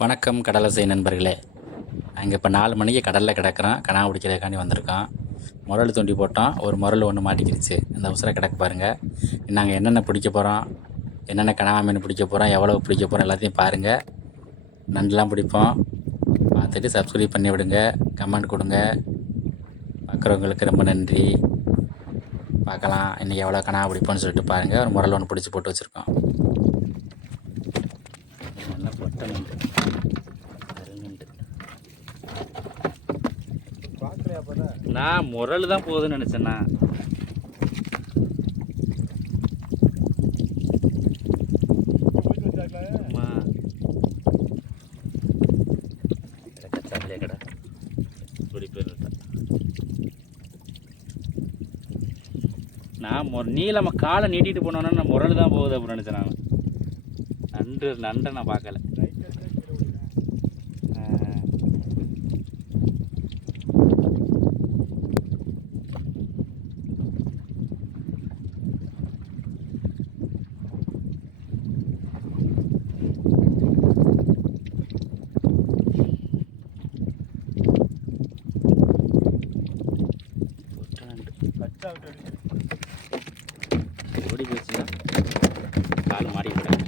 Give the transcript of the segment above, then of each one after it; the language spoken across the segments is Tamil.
வணக்கம் கடலசை நண்பர்களே. அங்கே இப்போ 4 மணிக்கு கடலில் கிடக்குறோம். கனா பிடிக்கிறதுக்காண்டி வந்திருக்கோம். முரல் தூண்டி போட்டோம். ஒரு முரல் ஒன்று மாட்டிக்கிடுச்சு. அந்த உசுரை கிடக்கு பாருங்கள். நாங்கள் என்னென்ன பிடிக்க போகிறோம், என்னென்ன கனா மீன் பிடிக்க போகிறோம், எவ்வளோ பிடிக்க போகிறோம் எல்லாத்தையும் பாருங்கள். நண்டுலாம் பிடிப்போம். பார்த்துட்டு சப்ஸ்கிரைப் பண்ணி விடுங்க, கமெண்ட் கொடுங்க. பார்க்குறவங்களுக்கு ரொம்ப நன்றி. பார்க்கலாம் இன்றைக்கி எவ்வளோ கனா பிடிப்போன்னு சொல்லிட்டு பாருங்கள். ஒரு முரல் ஒன்று பிடிச்சி போட்டு வச்சுருக்கோம். நல்லா பொட்டை நண்டு, நான் முரல் தான் போகுதுன்னு நினச்சேண்ணா. கடை நான் நீளமாக காலை நீட்டிட்டு போனோன்னா நான் முரல் தான் போகுது அப்படின்னு நினச்சேன். நான் நண்டை நான் பார்க்கல. ஓடி போச்சுன்னா கால் மாடிக்கிட்டேன்.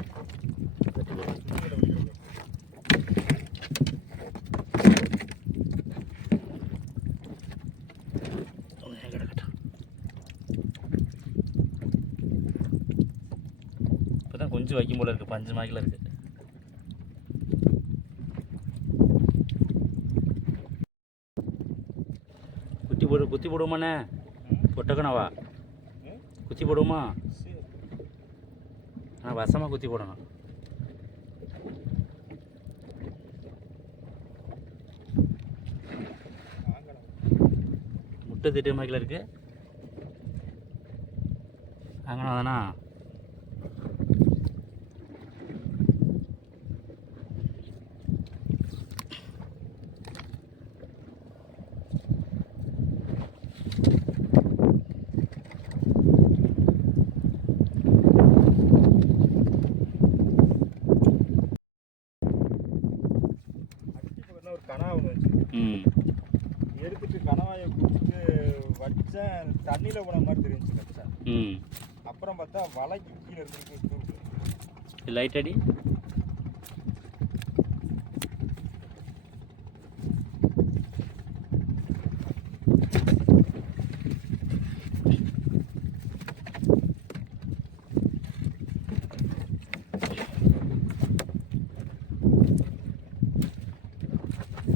இப்போதான் கொஞ்சம் வைக்கும் போல இருக்குது. 5 மாய்க்கில் இருக்குது. குத்தி போடுவோமாண்ணே? பொட்டக்கணவா குத்தி போடுவோமா? ஆனால் வசமாக குத்தி போடணும். முட்டை திட்டு மாய்க்கில் இருக்குது. அங்கனா தானா? எடுத்துட்டு கணவாயை பிடிச்சிட்டு வச்சேன். தண்ணியில் போன மாதிரி தெரிஞ்சு வச்சேன். அப்புறம் பார்த்தா வலைக்கு கீழே இருக்கு. லைட் அடி.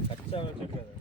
பச்சை வச்சுருக்காது.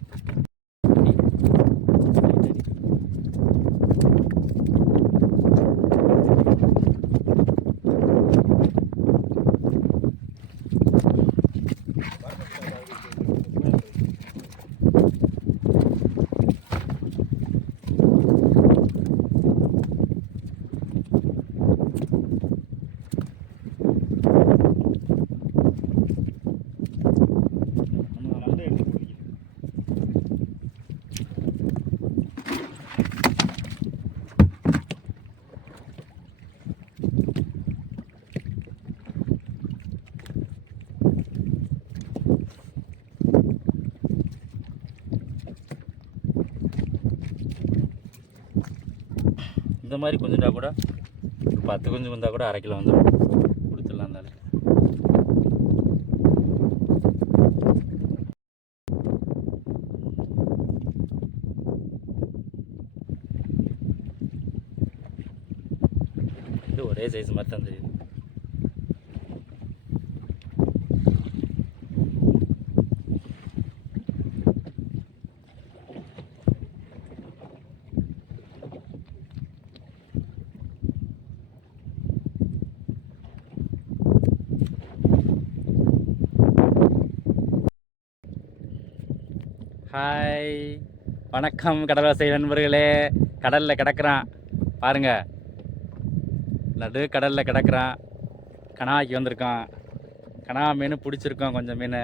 இந்த மாதிரி கொஞ்சம்டா கூட 10 குஞ்சு வந்தால் கூட 1/2 கிலோ வந்துடும். கொடுத்துடலாம். இருந்தாலும் இது ஒரே சைஸ் மாதிரி தான் தெரியுது. ஹாய், வணக்கம் கடலோசை நண்பர்களே. கடலில் கிடக்குறான் பாருங்கள். நடு கடலில் கிடக்குறான். கனாய்க்கு வந்திருக்கான். கனா மீன் பிடிச்சிருக்கோம். கொஞ்சம் மீன்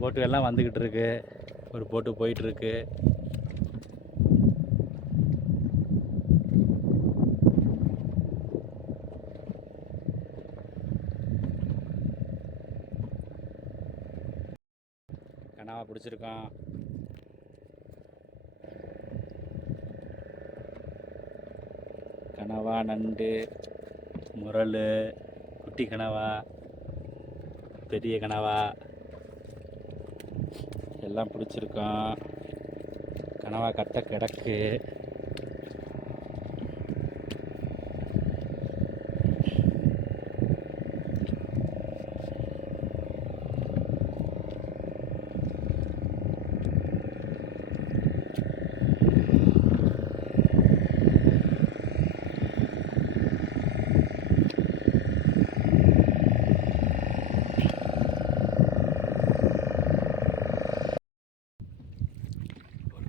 போட்டு எல்லாம் வந்துக்கிட்டு இருக்கு. ஒரு போட்டு போயிட்டுருக்கு. கனவா பிடிச்சிருக்கோம். கனவா, நண்டு, முரல், குட்டி கனவா, பெரிய கனவா எல்லாம் பிடிச்சிருக்கோம். கனவா கட்டை கிடக்கு.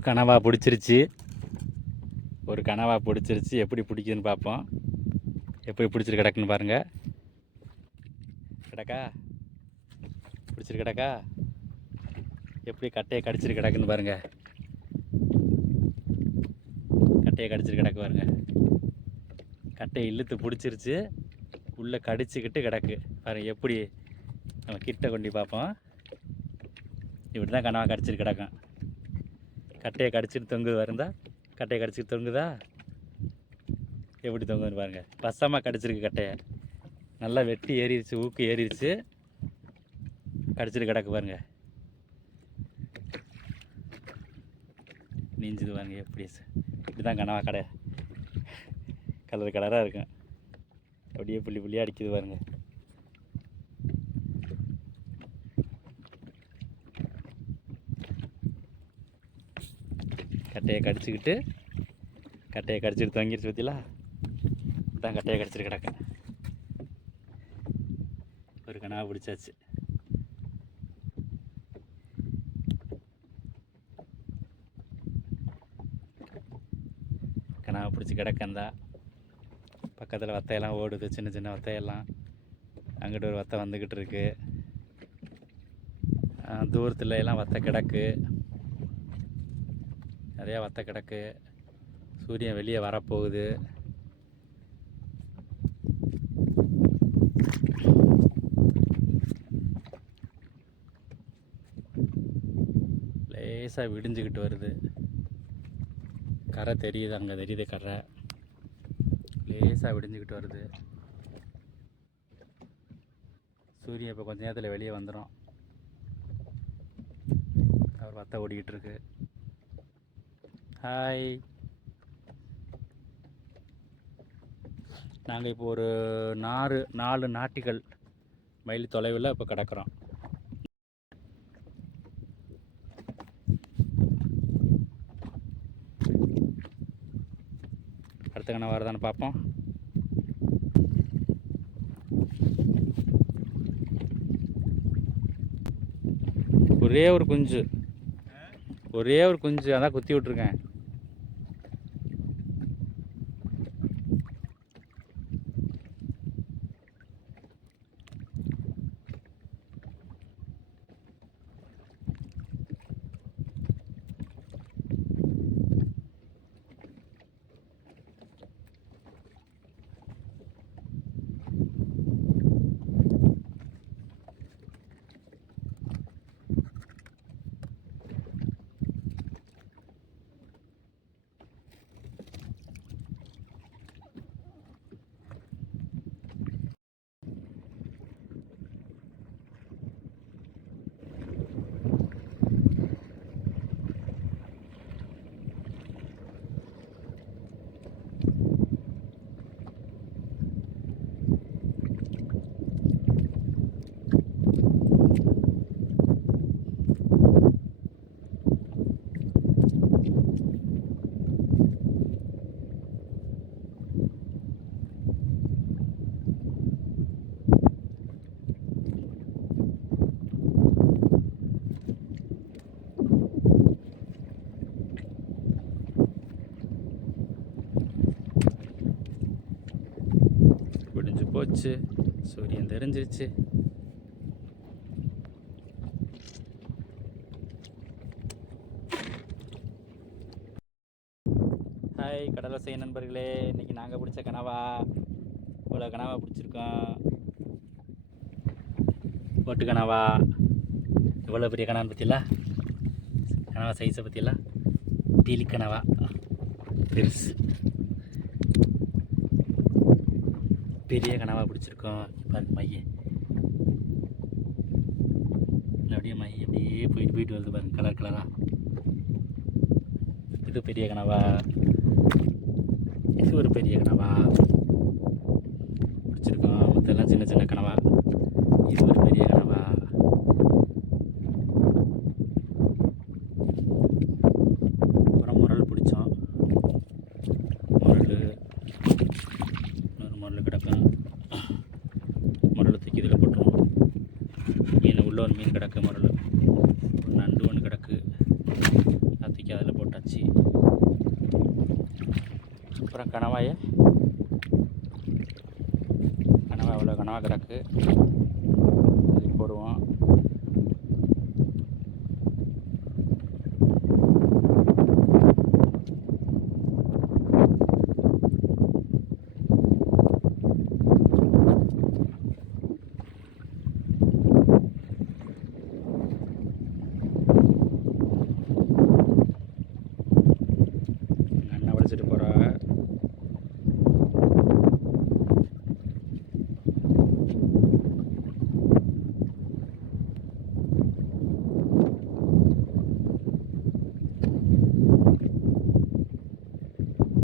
கனவா பிடிச்சிருச்சு. ஒரு கனவா பிடிச்சிருச்சு. எப்படி பிடிக்குதுன்னு பார்ப்போம். எப்படி பிடிச்சிருக்கு கிடக்குன்னு பாருங்கள். கிடக்கா பிடிச்சிருக்கு. கிடக்கா எப்படி கட்டையை கடிச்சிட்டு கிடக்குன்னு பாருங்கள். கட்டையை கடிச்சிட்டு கிடக்கு பாருங்கள். கட்டையை இழுத்து பிடிச்சிருச்சு. உள்ளே கடிச்சிக்கிட்டு கிடக்கு பாருங்கள். எப்படி நம்ம கிட்ட கொண்டு பார்ப்போம். இப்படி தான் கனவா கடிச்சிட்டு கிடக்கும். கட்டையை கடிச்சிட்டு தொங்குது வருந்தா. கட்டையை கடிச்சிட்டு தொங்குதா. எப்படி தொங்குதுன்னு பாருங்கள். வசமாக கடிச்சிருக்கு கட்டையை. நல்லா வெட்டி ஏறிடுச்சு. ஊக்கு ஏறிடுச்சு. கடிச்சிட்டு கிடக்கு பாருங்க. நீஞ்சுது பாருங்க. எப்படி இப்படி தான் கனவா கடை கலர் கலராக இருக்கும். அப்படியே புள்ளி புள்ளியாக அடிக்குது பாருங்க. கட்டையை கடிச்சிக்கிட்டு தொங்கிடுச்சு பற்றிலா. தான் கட்டையை கடிச்சிட்டு கிடக்க. ஒரு கனவா பிடிச்சாச்சு. கனவா பிடிச்சி கிடக்கந்தா. பக்கத்தில் வத்தையெல்லாம் ஓடுது. சின்ன சின்ன வத்தையெல்லாம். அங்கிட்டு ஒரு வத்தை வந்துக்கிட்டு இருக்கு. தூரத்தில் எல்லாம் வத்தை கிடக்கு. நிறையா வத்தை கிடக்கு. சூரியன் வெளியே வரப்போகுது. லேசாக விடிஞ்சுக்கிட்டு வருது. கரை தெரியுது. அங்கே தெரியுது கரை. லேசாக விடிஞ்சுக்கிட்டு வருது. சூரியன் இப்போ கொஞ்ச நேரத்தில் வெளியே வந்துடும். அவர் வத்தை ஓடிக்கிட்டு இருக்கு. ஹாய். நாங்கள் இப்போ ஒரு 4 நாட்டிகள் மைல் தொலைவில் இப்போ கிடக்கிறோம். அடுத்த கனவா வருதான்னு பார்ப்போம். ஒரே ஒரு குஞ்சு அதான் குத்தி விட்ருக்கேன். போச்சு. சூரியன் தெரிஞ்சிருச்சு. ஹாய் கடலோசை நண்பர்களே. இன்றைக்கி நாங்கள் பிடிச்ச கனவா இவ்வளோ கனவா பிடிச்சிருக்கோம். போட்டு கனவா இவ்வளோ பெரிய கனவா பற்றில கனவா சைஸை பற்றியெல்லாம் டீலி கனவா பெருசு பெரிய கனவா பிடிச்சிருக்கோம். பாருங்க மைய அப்படியே மை அப்படியே போயிட்டு வருது பாருங்க, கலர் கலராக. இது பெரிய கனவா, இது ஒரு பெரிய கனவா பிடிச்சிருக்கோம். மற்றெல்லாம் சின்ன சின்ன கனவா. இது ஒரு பெரிய கனவா. அப்புறம் முரல் பிடிச்சோம். முரல் இன்னொரு முரல் கிடக்கும். முரல் தூக்கி இதில் போட்டுருவோம். மீன் உள்ள ஒரு மீன் கிடக்கு, முரல் ஒரு நண்டு ஒன்று கிடக்கு, அதை தூக்கி அதில் போட்டாச்சு. அப்புறம் கனவா அவ்வளோ கனவா கிடக்கு, அது போடுவோம்.